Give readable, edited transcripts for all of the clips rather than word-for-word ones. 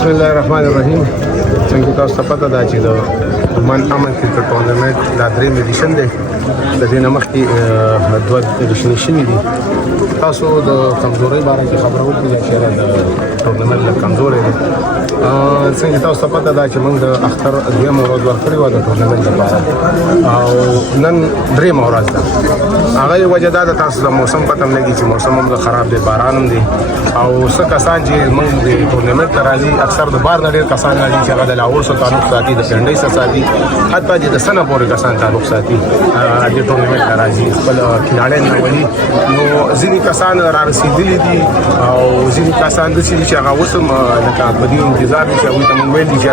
بسم الله الرحمن الرحیم. څنګه تاسو ته پته ده چې د عمان امن کرکټ ټورنمنټ دا درېم ایډیشن دی. د دې نه مخکې دوه ایډیشنې شوي دي. تاسو د کمزورۍ باره کې خبره وکړئ چې د ټورنمنټ له کمزورۍ دی. څنګه تاسو ته پته ده چې موږ د اختر دویمه ورځ ورکړې وه د ټورنمنټ لپاره او نن درېیمه ورځ ده. هغه یې وجه دا ده تاسو د موسم پته هم لګي چې موسم هم خراب دی، باران هم دی او څه کسان چې موږ د ټورنمنټ ته راځي اکثر د بار نه ډېر کسان راځي چې هغه د لاهور سره تعلق ساتي، د پنډۍ سره ساتي، حتی چې د سنه پورې کسان تعلق ساتي د ټورنمنټ ته راځي خپل کھلاړیان راولي. نو ځینې کسان را رسېدلي دي او ځینې کسان داسې دي چې هغه اوس هم لکه په دې انتظار دي چې هغوی ته موږ ویل دي چې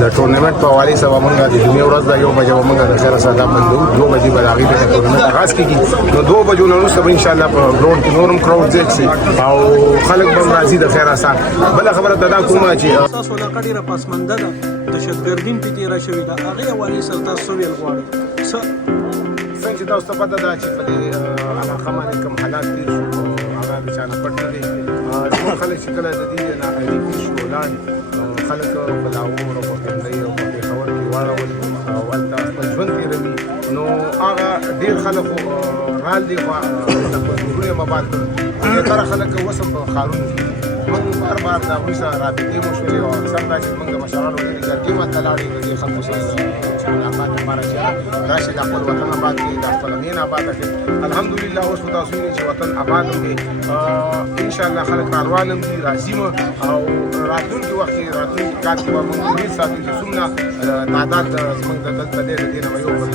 د ټورنمنټ په حوالې سره موږ د جمعې ورځ ده 1 بجې به موږ د خیره سره دا بندو، 2 بجې به د هغې د ټورنمنټ آغاز کېږي. نو 2 بجو نه وروسته به انشاءالله په ګراونډ کې نور هم کراوډ زیات شي او خلک به هم راځي د خیره سره. بله خبره ته دا کومه چې تاسو علاقه ډېره پسمانده ده، دهشتګردي پکې تېره شوې ده، هغې حوالې سره تاسو څه ویل غواړئ؟ څنګه چې تاسو ته پته ده چې په دې علاقه باندې کوم حالات تېر شو هغه د چا نه پټ نه دی. زموږ خلک چې کله د دې نه اړیکې شو ولاړ، خلک په لاهور او په پنډۍ او په پېښور کې واړول او هلته خپل ژوند تېروي. نو هغه ډېر خلک رال دي خوا کورونه یې آباد کړل. زیاتره خلک اوس هم په ښارونو کې موږ بار بار د هغوی سره رابطې مو شولې او اکثر دا چې موږ د مشرانو ډېرې جرګې ماته لاړې د دې خلکو سره ملاقات لپاره چې راشي د خپل وطن آباد کړي، د خپله مین آباده کړي. الحمدلله اوس خو تاسو وینئ چې وطن آباد هم دی. انشاءالله خلک روان هم دي، راځي م او راتلونکي وخت کې راتلونکي کال کې به موږ امید ساتو چې څومره تعداد زموږ د دلته دی د دې نه به یو بل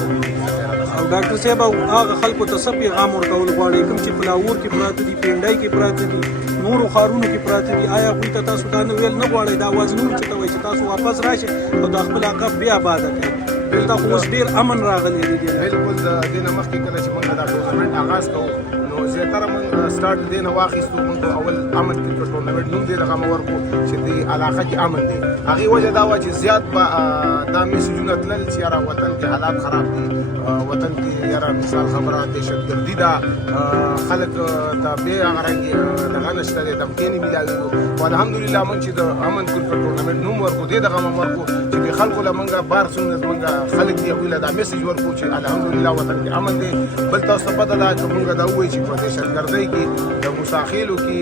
او ډاکټر صاحب هغه خلکو ته څه پیغام ورکول غواړئ کوم چې په لاهور کې پراته دي، پنډۍ کې پراته دي، نورو ښارونو کې پراته دي؟ آیا هغوی ته تاسو دا نه ویل نه غواړئ دا اواز نه اوچته وایي چې تاسو واپس راشئ او د خپل عقب بیا آباده کړئ؟ دلته خو اوس ډېر امن راغلی دی. بالکل د دې نه مخکې کله چې موږ دا ټورنمنټ آغاز کوو نو زیاتره موږ سټارټ د دې نه واخیستو. موږ اول امن کرکټ ټورنمنټ نوم دې دغه ورکړو چې دې علاقه کې امن دی. هغې وجه دا وه چې زیات به دا میسیجونه تلل چې یاره وطن کې حالات خراب دي، وطن کې یاره مثال خبره دهشتګردي ده، خلک ته بې هغه رنګې دغه نشته دی، دمکې نه میلاوېږو. خو الحمدلله موږ چې د امن کرکټ ټورنمنټ نوم ورکړو دې دغه هم ورکړو چې دې خلکو له موږ بار څومره زموږ خلک دي هغوی له دا میسیج ورکړو چې الحمدلله وطن کې امن دی. بل تاسو ته پته ده که موږ دا ووایو چې په دهشتګردۍ کې د موساخېلو کې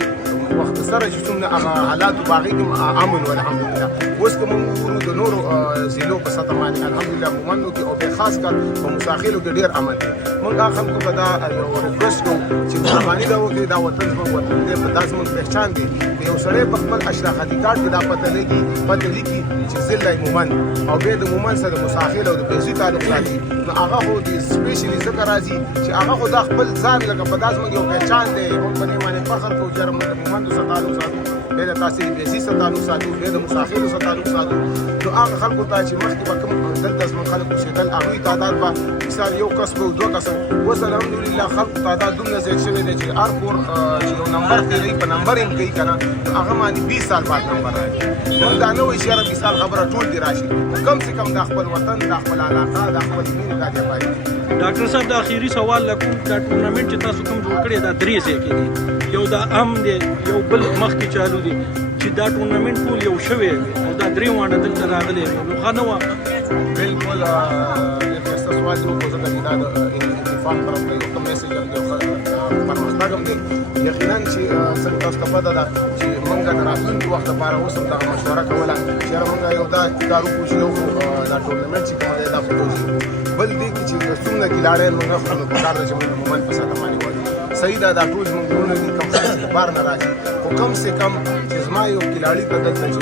وخت سره چې څومره هغه حالاتو په هغې کې امن و الحمدلله. اوس که موږ وګورو د نورو ضلعو په سطح باندې الحمدلله مومندو کې او بیا خاص کر په موساخېلو کې ډېر امن دی. موږ هغه خلکو ته دا یو ریکویسټ کوو چې مهرباني دا وکړئ دا وطن زموږ وطن دی، دا زموږ پهچان دی. یو سړی په خپل اشراقتي کارت کې دا پته لیکي چې ضلع مومند او بیا د مومند سره د موساخېل او د پیسې تعلق ساتي. نو هغه خو د سپیشلي ځکه راځي چې هغه خو دا خپل ځان لکه په دا زموږ یو پهچان دی. موږ په دې باندې فخر کوو چې موږ د مومندو سره تعلق ساتو، بیا د تحصیلي پیسې سره تعلق ساتو، بیا د موساخېلو سره تعلق ساتو. نو هغه خلکو ته چې مخکې به کوم دلته زموږ خلک اوسېدل هغوی تعداد به مثال 1 کس به 2 کس. اوس الحمدلله خلکو تعداد دومره زیات شوی دی چې هر کور چې یو نمبر تېروي په نمبر یې کوي که نه نو هغه باندې 20 سال بعد نمبر راځي. موږ دا نه وایي چې یاره 20 سال خبره ټول دې راشي، کم سے کم دا خپل وطن، دا خپل علاقه، دا خپل مینې دا دې پاتې. ډاکټر صاحب د اخیري سوال لکوم دا ټورنمنټ چې تاسو کوم جوړ کړی دا 3 ځای کې دي، یو دا ام دی، یو بل مخکې چالو دی چې دا ټورنمنټ ټول یو شوی وي او دا 3 واړه دلته راغلي نو ښه نه وه؟ بالکل ښایسته سوال دی وکړو ځکه چې دا د اتفاق طرف ته یو ښه میسج هم دی او ښه پرمختګ هم دی. یقینا چې څنګه تاسو ته پته ده چې موږ د راتلونکي وخت لپاره اوس هم دغه مشوره کوله چې یاره موږ یو دا کار وکړو چې یو دا ټورنمنټ چې کومه دی دا فوټبال بل دی چې څومره کھلاړیان موږ اخلو نو پکار ده چې موږ مومند په سطح باندې وایو صحیح ده. دا ټول زموږ ورونه دي کم خلک چې بار نه راځي، خو کم سے کم چې زما یو کھلاړي ته دلته چې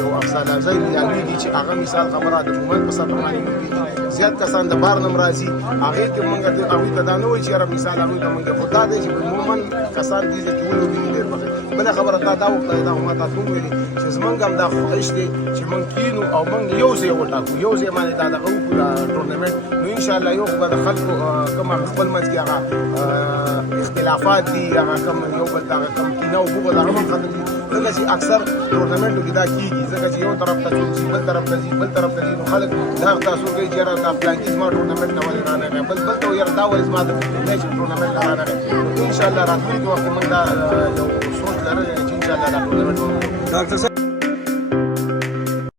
یو افضل افضل میلاوېږي چې هغه مثال خبره د مومند په سطح باندې موږ زیات کسان د بار نه هم راځي. هغې کې موږ هغوی ته دا نه وایي چې یاره مثال هغوی ته موږ خو دا دی چې مومند کسان دي چې ولوبېږي ډېر وخت. بله خبره تا دا وکړه دا ما تاسو وویلې چې زموږ هم دا خواهش دی چې موږ کینو او موږ یو ځای وټاکو، یو ځای باندې دا دغه وکړو دا ټورنمنټ. نو انشاءالله یو خو به د خلکو کوم خپل منځ کې هغه اختلافات دي، هغه کوم یو بل ته هغه کوم کینه او بغض هغه هم ختم دي. ځکه چې اکثر ټورنمنټو کې دا کېږي ځکه چې یو طرف ته ځي بل طرف ته ځي بل طرف ته ځي نو خلک دا تاسو کوي چې یاره دا پلانکي زما ټورنمنټ نه ولې رانغی، بل ته یاره دا ولې زما د میچ ټورنمنټ نه رانغی. نو انشاءالله راتلونکي وخت کې موږ دا یو سوچ لرلی چې انشاءالله دا ټورنمنټ وکړو. ډاکټر صاحب